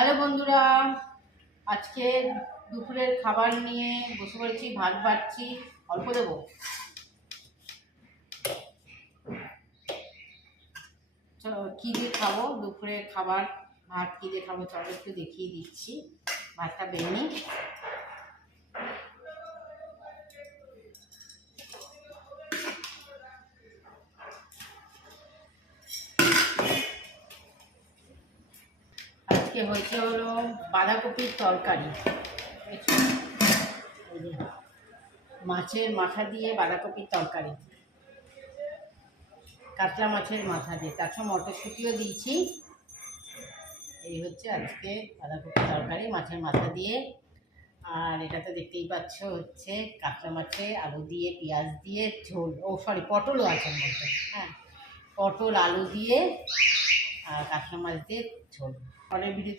Hello বন্ধুরা, আজকে দুপুরের খাবার নিয়ে বসে পড়েছি। ভাত বাড়ছি, অল্প দেবো। চলো কী দিয়ে খাবো দুপুরের খাবার, ভাত কী দিয়ে খাবো চলো একটু দেখিয়ে দিচ্ছি। ভাতটা বেড়ে নিই। আজকে হয়েছে হলো বাঁধাকপির তরকারি, মাছের মাথা দিয়ে বাঁধাকপির তরকারি, কাতলা মাছের মাথা দিয়ে, তার সঙ্গে মটরশুঁটিও দিয়েছি। এই হচ্ছে আজকে বাঁধাকপির তরকারি মাছের মাথা দিয়ে। আর এটা তো দেখতেই পাচ্ছ হচ্ছে কাতলা মাছের আলু দিয়ে পেঁয়াজ দিয়ে ঝোল, পটলও আছে মধ্যে। হ্যাঁ, পটল আলু দিয়ে আর কাতলা মাছ দিয়ে ঝোল। পরের ভিডিও